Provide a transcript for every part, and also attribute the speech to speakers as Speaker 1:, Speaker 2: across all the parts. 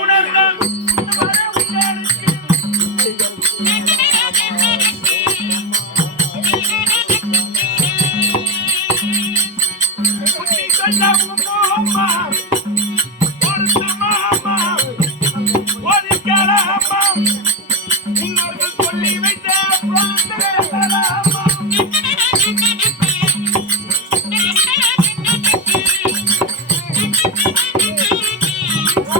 Speaker 1: உணர்ந்தான்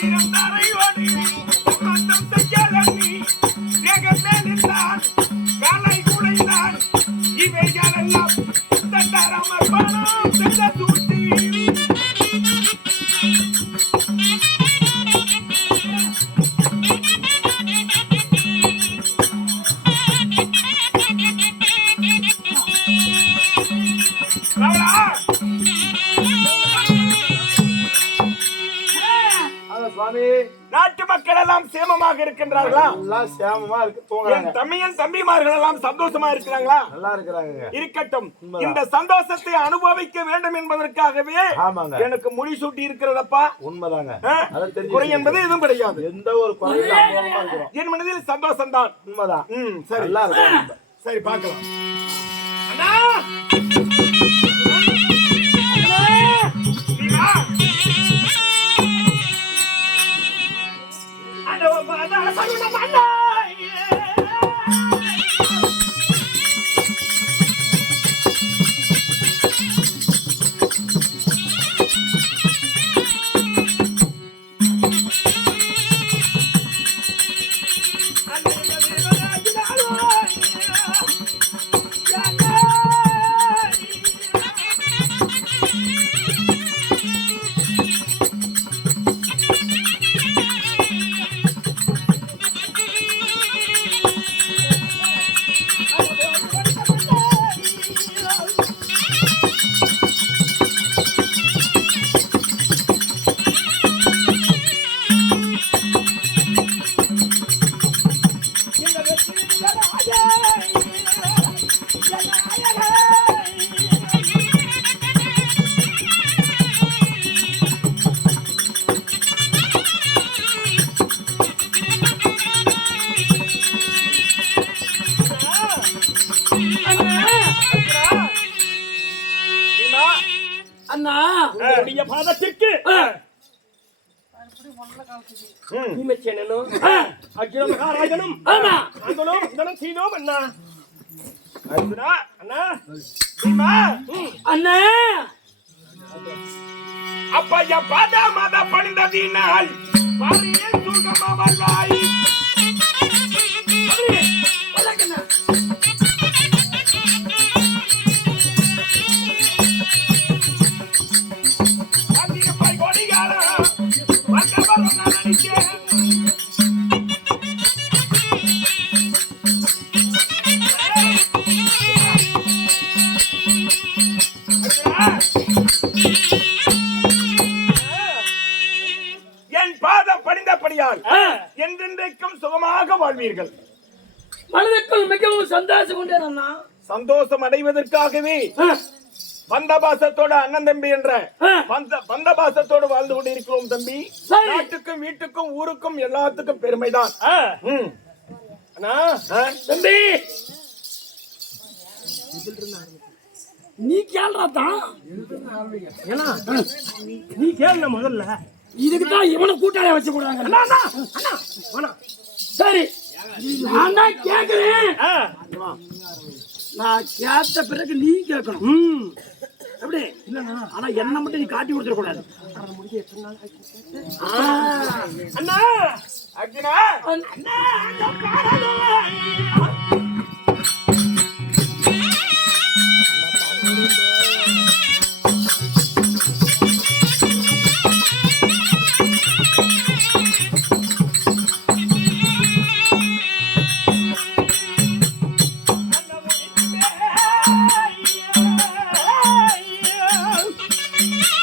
Speaker 2: Freedom, baby.
Speaker 1: நாட்டு மக்கள் எல்லாம் சேமமாக இருக்கின்றார்களா?
Speaker 2: எல்லாம் சேமமா இருக்கு தூங்குறாங்க.
Speaker 1: தம்பியன் தம்பிமார்கள் எல்லாம் சந்தோஷமா இருக்கிறாங்களா?
Speaker 2: நல்லா இருக்கிறாங்க
Speaker 1: இருக்கட்டும்.
Speaker 2: உண்மைதான்.
Speaker 1: இந்த சந்தோஷத்தை அனுபவிக்க வேண்டும் என்பதற்காகவே எனக்கு முடி சூட்டி இருக்கிறதப்பா.
Speaker 2: உண்மைதாங்க.
Speaker 1: குறை என்பது எதுவும் கிடையாது.
Speaker 2: எந்த ஒரு குறையும்
Speaker 1: என் மனதில் சந்தோஷம்தான்.
Speaker 2: உண்மைதான்.
Speaker 1: ம் சரி.
Speaker 2: நல்லா இருக்கும்.
Speaker 1: சரி பார்க்கலாம். பாதா சகுனம் அண்ணா! பீமா, உன்னுடைய பாதத்திற்கு.
Speaker 3: பீமச்சேனனும்
Speaker 1: அகில மகாராஜனும் நாங்களும் இதனம் செய்தோம் அண்ணா. அர்ஜுனா அண்ணா. பீமா.
Speaker 3: அண்ணா.
Speaker 1: அப்பைய பாத மத பணிந்ததினால் பாரியில் சுகமா வருவாய் என்றென்றைக்கும் சுகமாக வாழ்வீர்கள்.
Speaker 3: மனதுக்குள் மிகவும் சந்தோஷம் கொண்டேன் அண்ணா.
Speaker 1: சந்தோஷம் அடைவதற்காகவே பந்தபாசத்தோட அண்ணன் தம்பி என்ற பந்த பந்தபாசத்தோடு வாழ்ந்து கொண்டிருக்கிறோம் தம்பி. நாட்டுக்கும் வீட்டுக்கும் ஊருக்கும் எல்லாத்துக்கும் பெருமைதான். அண்ணா?
Speaker 3: தம்பி. நீ கேள்றா தான்
Speaker 1: ஏன்னா நீ கேளுங்க முதல்ல.
Speaker 3: இதுக்கு தான் இவனை கூட்டாளிய வச்சு கொடுறாங்க
Speaker 1: அண்ணா அண்ணா அண்ணா.
Speaker 3: சரி நான் தான் கேக்குறேன்.
Speaker 1: ஆ.
Speaker 3: நான் கேட்ட பிறகு நீ கேட்கணும்.
Speaker 1: ம்.
Speaker 3: எப்படி? ஆனா என்ன மட்டும் நீ காட்டி கொடுத்துட கூடாது
Speaker 1: அண்ணா அர்ஜுனா அண்ணா. Hey!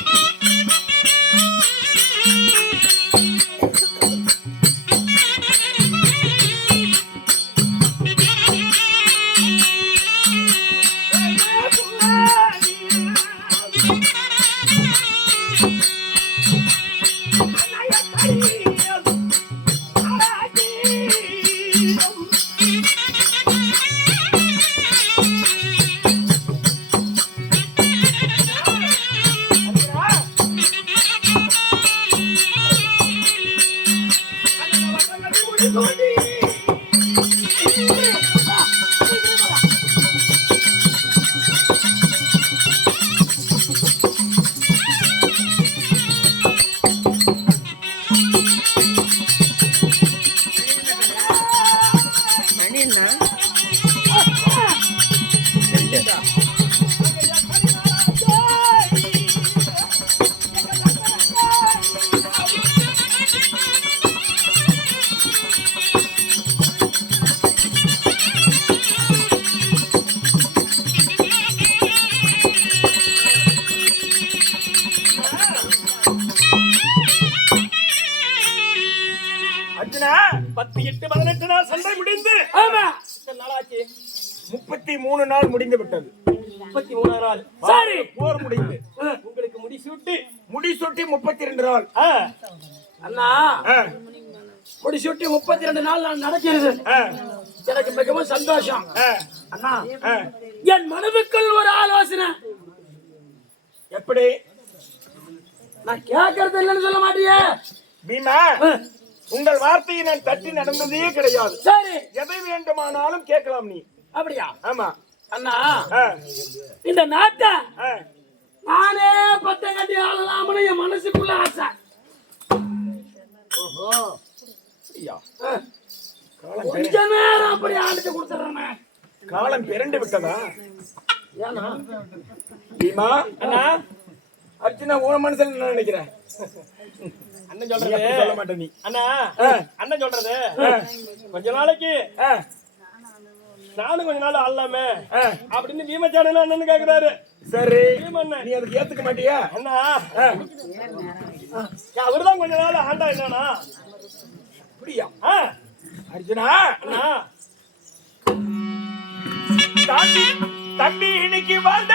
Speaker 4: எட்டு பதினெட்டு நாள் சண்டை முடிந்து
Speaker 3: ஆமா.
Speaker 4: நாளாச்சு?
Speaker 1: முப்பத்தி மூணு நாள் முடிந்து விட்டது.
Speaker 4: முப்பத்தி மூணாம் நாள்.
Speaker 3: சரி.
Speaker 1: போர் முடிந்து.
Speaker 4: உங்களுக்கு முடிசூட்டி
Speaker 1: முடி சுட்டி முப்பத்தி ரெண்டு நாள்
Speaker 3: அண்ணா.
Speaker 1: ஆ,
Speaker 3: முடிச்சுட்டு முப்பத்தி ரெண்டு நாள் நான் நடக்கிறது. எனக்கு மிகவும் சந்தோஷம். அண்ணா. என் மனதுக்குள் ஒரு ஆலோசனை.
Speaker 1: எப்படி?
Speaker 3: நான் கேட்கறது இல்லைன்னு சொல்ல மாட்டியே.
Speaker 1: பீமா உங்கள் வார்த்தையை நான் தட்டி நடந்ததே கிடையாது.
Speaker 3: சரி.
Speaker 1: எதை வேண்டுமானாலும் கேட்கலாம் நீ.
Speaker 3: அப்படியா?
Speaker 1: ஆமா.
Speaker 3: அண்ணா
Speaker 1: ஆ,
Speaker 3: இந்த நாட்டை
Speaker 1: ஆ.
Speaker 3: நானே பத்த கட்டி ஆளலாம்னு என் மனசுக்குள்ள ஆசை.
Speaker 1: ஐயா,
Speaker 3: ஆ,
Speaker 1: காலம் பெரு-
Speaker 3: கொஞ்ச நேரம் அப்படி ஆடிச்சு கொடுத்துறேன்.
Speaker 1: காலம் பிறண்டு விட்டதா?
Speaker 3: ஏன்னா?
Speaker 1: பீமா அண்ணா அர்ச்சனா உன மனசுல நினைக்கிறேன்
Speaker 4: அண்ணன் சொல்றது
Speaker 1: சொல்ல மாட்டே நீ.
Speaker 4: அண்ணா. அண்ணன் சொல்றது. கொஞ்ச நாளைக்கு. நானும் கொஞ்ச நாள் ஆடலாமே. அப்படின்னு பீமச்சானன் அண்ணன் கேக்குறாரு.
Speaker 1: சரி. நீ அதுக்கு ஏத்துக்க மாட்டியா?
Speaker 4: அண்ணா. அவர்தான் கொஞ்ச நாள் ஆண்டா என்னன்னா.
Speaker 1: அப்படியா? அர்ஜுனா?
Speaker 4: அண்ணா.
Speaker 1: தம்பி இன்னைக்கு வாழ்ந்த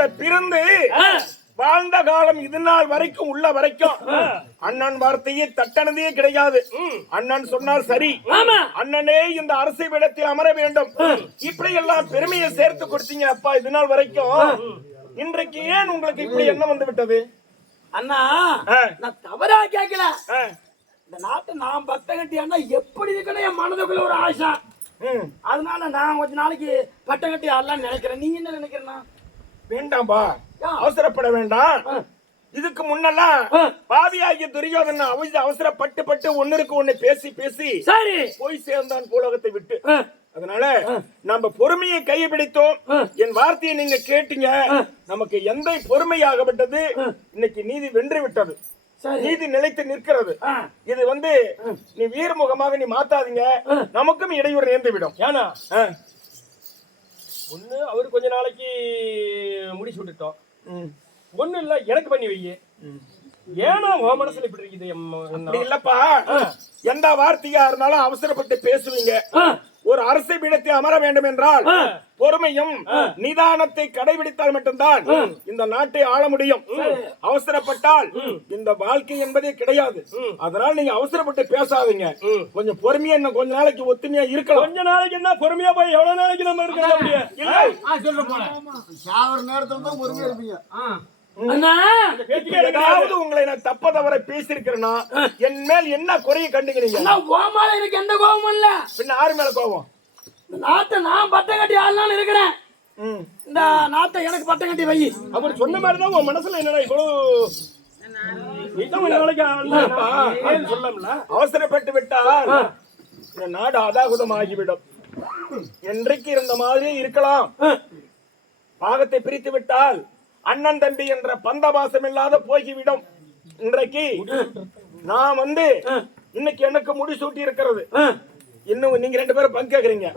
Speaker 1: நாம பிறந்து வாழ்ந்த காலம் இது நாள் வரைக்கும் உள்ள வரைக்கும். அண்ணன் வார்த்தையை தட்டனதே கிடையாது. அண்ணன் சொன்னார் சரி அண்ணனே இந்த அரசை விடத்தில் அமர வேண்டும். இப்படி எல்லாம் பெருமையை சேர்த்து கொடுத்தீங்க அப்பா இது நாள் வரைக்கும் இன்றைக்கு ஏன் உங்களுக்கு இப்படி எண்ணம் வந்து விட்டது
Speaker 3: அண்ணா நான் தவறா கேட்கல இந்த நாட்டை நான் பத்த கட்டி அண்ணா எப்படி இருக்கணும் என் மனதுக்குள்ள ஒரு ஆசை. அதனால நான் கொஞ்ச நாளைக்கு பட்டம் கட்டி ஆடலாம்னு நினைக்கிறேன். நீங்க என்ன நினைக்கிறேன்னா?
Speaker 1: வேண்டாம்பா. அவசரப்பட வேண்டாம். இதுக்கு முன்னெல்லாம். பாவியாகிய துரியோதன அவச அவசரப்பட்டு பட்டு ஒன்னுக்கு ஒண்ணு பேசி பேசி
Speaker 3: சரி.
Speaker 1: போய் சேர்ந்தான் பூலோகத்தை விட்டு. அதனால நம்ம பொறுமையை கையை பிடித்தோம்
Speaker 3: ஆ.
Speaker 1: என் வார்த்தையை நீங்க கேட்டீங்க. நமக்கு எந்த பொறுமையாகப்பட்டது? இன்னைக்கு நீதி வென்று விட்டது. நீதி நிலைத்து நிற்கிறது. இது வந்து நீ வீரமுகமாக நீ மாத்தாதீங்க. நமக்கும் இடையூறு நேர்ந்து விடும்
Speaker 4: ஏன்னா ஒண்ணு அவரு கொஞ்ச நாளைக்கு முடிச்சு விட்டுட்டோம்.
Speaker 1: ம்.
Speaker 4: ஒண்ணு இல்ல எனக்கு பண்ணி வை. ஏன்னா உன் மனசுல இப்படி இருக்குது
Speaker 1: இல்லப்பா. எந்த வார்த்தையா இருந்தாலும் அவசரப்பட்டு பேசுவீங்க. ஒரு அரசை பீடத்தில் அமர வேண்டும் என்றால். பொறுமையும் நிதானத்தை கடைபிடித்தால் மட்டும்தான் இந்த நாட்டை ஆள முடியும். அவசரப்பட்டால் இந்த வாழ்க்கை என்பதே கிடையாது. அதனால நீங்க அவசரப்பட்டு பேசாதீங்க. கொஞ்சம் பொறுமையா இன்னும் கொஞ்ச நாளைக்கு ஒத்துமையா இருக்கலாம்.
Speaker 4: கொஞ்ச நாளைக்கு என்ன? பொறுமையா போய் எவ்வளவு நாளைக்கு நம்ம
Speaker 1: இல்லை
Speaker 5: சாவர நேரத்துல தான் பொறுமையா இருப்பீங்க.
Speaker 1: ஏதாவது உங்களை நான் தப்ப தவற பேசியிருக்கிறேன்னா என் மேல் என்ன குறைய கண்டுக்கிறீங்க?
Speaker 3: அண்ணா கோமால எனக்கு எந்த கோபமும் இல்ல.
Speaker 1: பின்ன ஆறு மேல
Speaker 3: இந்த நாட்டை நான் பட்டம் கட்டி ஆடலாம்னு இருக்கிறேன்.
Speaker 1: ம்.
Speaker 3: இந்த நாட்டை எனக்கு பட்டம் கட்டி வை.
Speaker 4: அவர் சொன்ன மாதிரி தான் உன் மனசுல என்னடா இவ்வளவு
Speaker 1: அவசரப்பட்டு விட்டால் இந்த நாடு அதாகுதம் ஆகிவிடும் என்றைக்கு இருந்த மாதிரி இருக்கலாம். பாகத்தை பிரித்து விட்டால் அண்ணன் தம்பி என்ற பந்தபாசம் இல்லாத போய்விடும். இன்றைக்கு நான் வந்து இன்னைக்கு எனக்கு முடிசூட்டி இருக்கிறது. இன்னும் நீங்க ரெண்டு பேரும் பங்கு கேக்குறீங்க.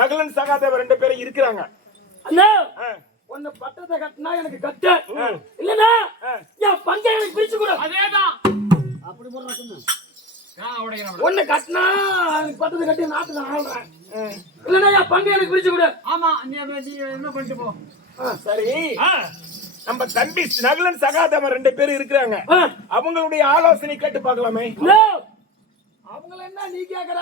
Speaker 1: நகலன் சகாதேவ ரெண்டு பேரும் இருக்கிறாங்க.
Speaker 3: ஒன்னு பட்டத்தை கட்டினா எனக்கு கட்டு. இல்லனா என் பங்கை எனக்கு பிரிச்சு கொடு.
Speaker 5: அப்படி போடுறாங்க
Speaker 3: ஒண்ணு கட்டினா பட்டத்தை கட்டி நாட்டு நான் ஆள்றேன். இல்லனா என் பங்கை எனக்கு பிரிச்சு கொடு.
Speaker 5: ஆமா நீ என்ன பண்ணிட்டு போ.
Speaker 1: சரி.
Speaker 4: ஆ,
Speaker 1: நம்ம தம்பி நகலன் சகாதேவன் ரெண்டு பேரும் இருக்கிறாங்க. அவங்களுடைய ஆலோசனை கேட்டு பார்க்கலாமே.
Speaker 3: அவங்கள என்ன நீ கேக்குற?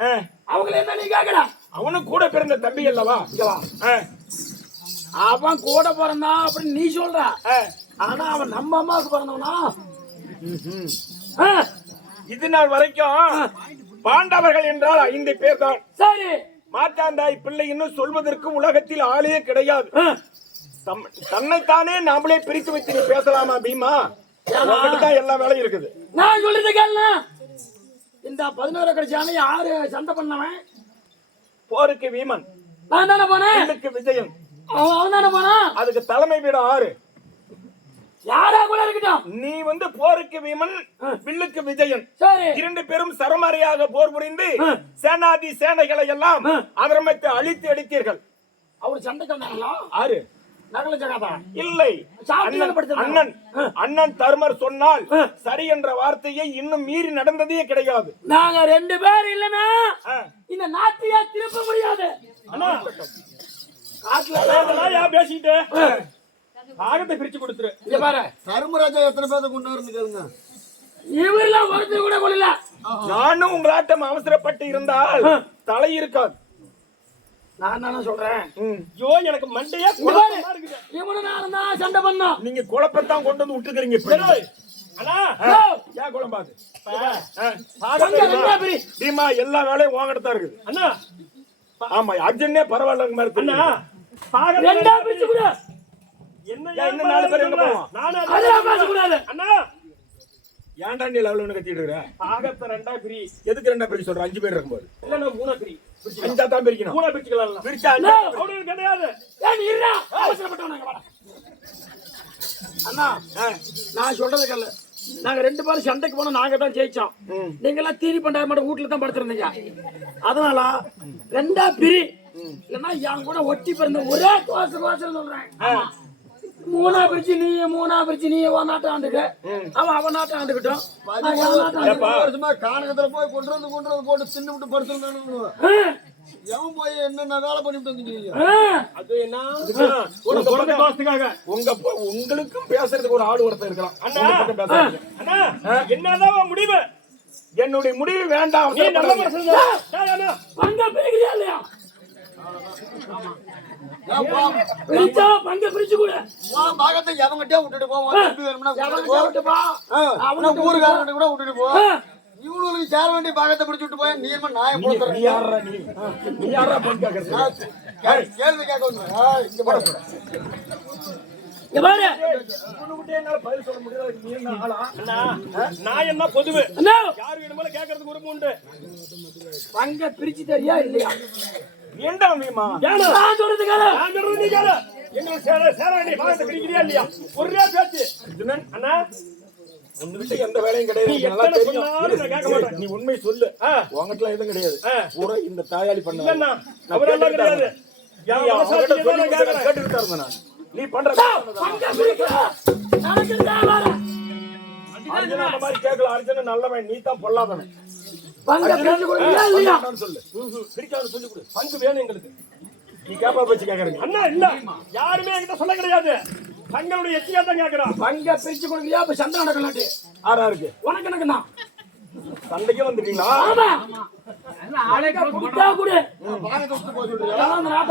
Speaker 1: ஆ.
Speaker 3: அவங்கள என்ன நீ கேக்குற?
Speaker 1: அவனும் கூட பிறந்த தம்பி அல்லவா?
Speaker 3: இங்க வா.
Speaker 1: ஆ,
Speaker 3: அவன் கூட பிறந்தான் அப்படின்னு நீ சொல்ற.
Speaker 1: ஆ.
Speaker 3: ஆனா அவன் நம்ம அம்மாவுக்கு பிறந்தவனா?
Speaker 1: இது நாள் வரைக்கும் பாண்டவர்கள் என்றால் ஐந்து பேர் தான்
Speaker 3: சரி.
Speaker 1: மாட்டாந்தாய் பிள்ளை இன்னும் சொல்வதற்கு உலகத்தில் ஆளே கிடையாது. தன்னைத்தானே நாமளே பிரித்து வைத்து நீ பேசலாமா பீமா? தான் எல்லா வேலையும் இருக்குது.
Speaker 3: நான் சொல்றது கேளுண்ணா. இந்த பதினோரு கடைசியான யாரு சண்டை பண்ணவன்.
Speaker 1: போருக்கு வீமன்.
Speaker 3: நான் தானே போனேன்?
Speaker 1: விஜயன்.
Speaker 3: அவன் அவன் தானே போனான்?
Speaker 1: அதுக்கு தலைமை பீடம் ஆறு.
Speaker 3: யாரா கூட இருக்கட்டும்.
Speaker 1: நீ வந்து போருக்கு வீமன் வில்லுக்கு விஜயன்.
Speaker 3: சரி.
Speaker 1: இரண்டு பேரும் சரமாரியாக போர் புரிந்து சேனாதி சேனைகளை எல்லாம் அதரமைத்து அழித்து அடித்தீர்கள்.
Speaker 3: அவர் வந்தாங்களா
Speaker 1: ஆறு. இல்லை. அண்ணன். அண்ணன் அண்ணன் தர்மர் சொன்னால் சரி என்ற வார்த்தையை இன்னும் மீறி நடந்ததே கிடையாது.
Speaker 3: நாங்க ரெண்டு பேர் இல்லனா
Speaker 1: ஆ.
Speaker 3: இந்த நாட்டையே திருப்ப முடியாது.
Speaker 4: பேசிக்கிட்டு? பாகத்தை பிரிச்சு கொடுத்துரு.
Speaker 3: இங்க பாரு.
Speaker 5: தர்மராஜா எத்தனை பேர்த்த கொண்டு கேளுங்க.
Speaker 3: இவரெல்லாம் ஒருத்தர் கூட கொள்ளல
Speaker 1: நானும் உங்களாட்டம் அவசரப்பட்டு இருந்தால் தலை இருக்காது.
Speaker 3: நான் தானே சொல்றேன்.
Speaker 4: ஐயோ எனக்கு மண்டையா குழப்பமா இருக்குது.
Speaker 3: தான் சண்டை பண்ணோம்
Speaker 1: நீங்க குழப்பத்தான் கொண்டு வந்து விட்டுக்கிறீங்க இப்ப.
Speaker 4: அண்ணா.
Speaker 1: ஏன் குழம்பாது பீமா எல்லா வேலையும் உங்ககிட்ட தான் இருக்குது.
Speaker 4: அண்ணா.
Speaker 1: ஆமா அர்ஜுனே பரவாயில்ல மாதிரி
Speaker 4: அண்ணா. பாகத்தை
Speaker 3: ரெண்டா பிரிச்சு கொடு.
Speaker 4: என்ன
Speaker 1: இன்னும் நாலு பேர் எங்க போவோம்?
Speaker 4: நானு
Speaker 3: அதெல்லாம் பேச கூடாது
Speaker 4: அண்ணா.
Speaker 1: ஏன்டா நீ லெவல் கத்திட்டு இருக்கிற
Speaker 4: பாகத்தை ரெண்டா பிரி.
Speaker 1: எதுக்கு ரெண்டா பிரிச்சு சொல்ற? அஞ்சு பேர் இருக்கும்போது.
Speaker 4: இல்ல நான் மூணா பிரி.
Speaker 1: அஞ்சா தான் பிரிக்கணும்.
Speaker 4: மூணா பிரிச்சுக்கலாம்
Speaker 1: பிரிச்சா
Speaker 4: கிடையாது.
Speaker 3: ஏன் இருடா. அவசரப்பட்டவனாங்க அண்ணா நான் சொல்றது கல்ல நாங்க ரெண்டு பேரும் சண்டைக்கு போனோம் நாங்க தான் ஜெயிச்சோம். நீங்க எல்லாம் தீனி பண்டாயிரம் மட்டும் வீட்டுல தான் படுத்திருந்தீங்க. அதனால ரெண்டா பிரி. இல்லைன்னா என் கூட ஒட்டி பிறந்த ஒரே தோசை தோசை சொல்றேன். மூணா பிரிச்சு நீ மூணா பிரிச்சு நீ உன் நாட்டம் ஆண்டுக்க. அவன் அவன் நாட்டம் ஆண்டுக்கிட்டோம்.
Speaker 5: வருஷமா கானகத்துல போய் கொண்டு வந்து கொண்டு வந்து போட்டு தின்னு விட்டு படுத்துருந்தானு எவன் போய் என்னென்ன வேலை பண்ணிட்டு வந்துருக்கீங்க
Speaker 3: ஆ.
Speaker 4: அது என்ன?
Speaker 1: உங்க உங்களுக்கும் பேசுறதுக்கு ஒரு ஆள் ஒருத்தர் இருக்கலாம்
Speaker 4: அண்ணா. என்னதான் முடிவு?
Speaker 1: என்னுடைய முடிவு வேண்டாம்.
Speaker 4: நீ நல்ல
Speaker 3: பிரிக்கிறியா இல்லையா? பிரிச்சா பங்க பிரிச்சு கூட.
Speaker 5: உன் பாகத்தை எவங்கிட்டே விட்டுட்டு போ. உன் தம்பி வேணும்னா விட்டுட்டு போ. அவனை கூட விட்டுட்டு போ. இவனுக்கு சேர வேண்டிய பாகத்தை பிடிச்சு விட்டு போய் நீ என்ன நாயை
Speaker 1: நீ
Speaker 5: போடுற
Speaker 1: யாரா நீ? நீ யாரா பங்கு கேட்கறது
Speaker 5: கேள்வி கேட்க வந்து இங்க போட.
Speaker 3: இங்க பாரு.
Speaker 1: உன்னுகிட்ட என்னால பதில் சொல்ல முடியாது. நீ என்ன ஆளா?
Speaker 4: அண்ணா நான் என்ன பொதுவு?
Speaker 3: அண்ணா.
Speaker 4: யார் வேணுமாலும் கேட்கறதுக்கு உரிமை உண்டு.
Speaker 3: பங்க பிரிச்சு தெரியா இல்லையா?
Speaker 1: வேண்டாம் மீமா?
Speaker 3: நான் சொல்றது கேளு.
Speaker 4: நான் சொல்றது நீ கேளு. எங்களுக்கு சேர சேர வேண்டிய பாகத்தை பிரிக்கிறியா இல்லையா? ஒரே பேச்சு.
Speaker 1: அர்ஜுனன்,
Speaker 4: அண்ணா
Speaker 1: எந்த வேலையும் கிடையாது.
Speaker 4: நீ
Speaker 1: நல்லா தெரியும். உண்மை சொல்லு. உங்ககிட்ட எதுவும் கிடையாது. பூரா இந்த தாயாளி பண்ண
Speaker 4: அவரெல்லாம் கிடையாது. தான் நான்.
Speaker 1: நீ பண்ற அர்ஜுனா அந்த மாதிரி கேட்கல. அர்ஜுனன் நல்லவன். நீ தான் பொல்லாதவன்.
Speaker 3: பங்க பிரிச்சு கொடுக்கிறியா இல்லையா?
Speaker 1: சொல்லு. பிரிக்காத சொல்லி கொடு. பங்கு வேணும் எங்களுக்கு. நீ கேப்பா வச்சு கேக்குறீங்க
Speaker 4: அண்ணா இல்ல. யாருமே என்கிட்ட சொல்ல கிடையாது. தங்களுடைய எச்சியா தான் கேட்கறான்
Speaker 3: பங்க பிரிச்சு கொடுக்கிறியா அப்ப சண்டை நடக்கலாட்டி.
Speaker 1: ஆறா இருக்கு
Speaker 3: உனக்கு எனக்கு தான்.
Speaker 1: சண்டைக்கே வந்துட்டீங்களா?
Speaker 3: ஆமா.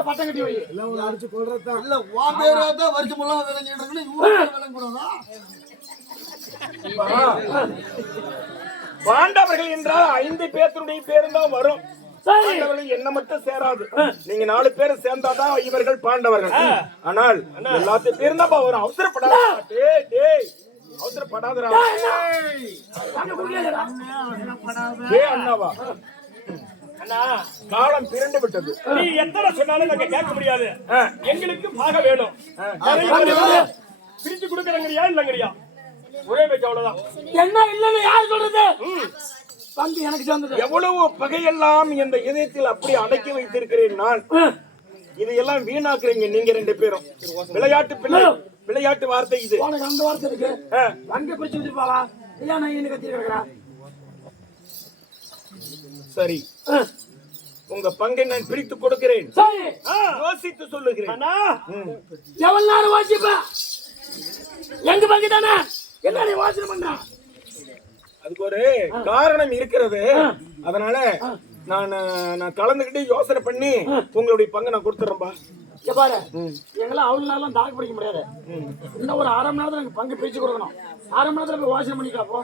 Speaker 3: பட்டம் கட்டி வை.
Speaker 5: இல்ல உன் பேரே தான் வருஷம் முல்லாம் விளைஞ்சிட்டு
Speaker 1: பாண்டவர்கள் என்றால் ஐந்து பேருடைய பேரும் தான் வரும். என்ன மட்டும் சேராது. நீங்க நாலு பேர் சேர்ந்தாதான் இவர்கள் பாண்டவர்கள். ஆனால் எல்லாத்தையும் பேரும் தான் வரும். அவசரப்படாத.
Speaker 3: கொடுக்கலையா
Speaker 1: டேய் அண்ணாவா.
Speaker 4: அண்ணா.
Speaker 1: காலம் பிறண்டு விட்டது.
Speaker 4: நீ எத்தனை சொன்னாலும் நாங்க கேட்க முடியாது. எங்களுக்கு பாக வேணும். பிரிச்சு கொடுக்கறங்கறியா இல்லங்கறியா? ஒரே பேச்சு அவ்வளவுதான்.
Speaker 3: என்ன இல்லைன்னு யார் சொல்றது? பங்கு எனக்கு சேர்ந்தது
Speaker 1: எவ்வளவு பகையெல்லாம் இந்த இதயத்தில் அப்படி அடக்கி வைத்திருக்கிறேன் நான். இதையெல்லாம் வீணாக்குறீங்க நீங்க ரெண்டு பேரும். விளையாட்டு பிள்ளை விளையாட்டு வார்த்தை இது.
Speaker 3: உனக்கு அந்த வார்த்தை இருக்கு.
Speaker 1: ஆ.
Speaker 3: பங்க பிரிச்சு வச்சிருப்பாளா? ஐயா நான் இன்னும் கத்தி கிடக்குறேன்
Speaker 1: சரி. உங்க பங்கை நான் பிரித்து கொடுக்கிறேன். யோசித்து சொல்லுகிறேன்.
Speaker 3: எவ்வளவு நேரம் வாசிப்ப எங்க பங்கு தானே? என்ன நீ வாசனை பண்ற?
Speaker 1: அதுக்கு ஒரு காரணம் இருக்கிறது. அதனால நான் நான் கலந்துக்கிட்டு யோசனை பண்ணி உங்களுடைய பங்கை நான் கொடுத்துறேன்பா.
Speaker 3: இங்க பாரு. எங்களாம் அவ்வளவு நேரம் தாக்கு பிடிக்க முடியாது. இன்னும் ஒரு அரை மணி நேரத்துல எனக்கு பங்கு பிரிச்சு கொடுக்கணும். அரை மணி நேரத்துல போய் வாசனை பண்ணிக்கலாம் போ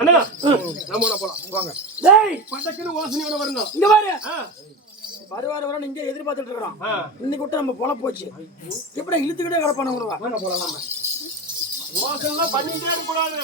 Speaker 4: அண்ணா. நம்ம போலாம்.
Speaker 1: வாங்க.
Speaker 3: டேய்.
Speaker 4: பட்டக்குன்னு வாசனையோட வரணும்
Speaker 3: இங்க பாரு. வருவார் வர இங்கே எதிர்பார்த்துட்டு இருக்கிறோம் இன்னைக்கு விட்டு நம்ம பொல போச்சு இப்படி இழுத்துக்கிட்டே கிடப்பான உணவா
Speaker 4: மோசம்லாம் பண்ணிட்டே இருக்கூடாது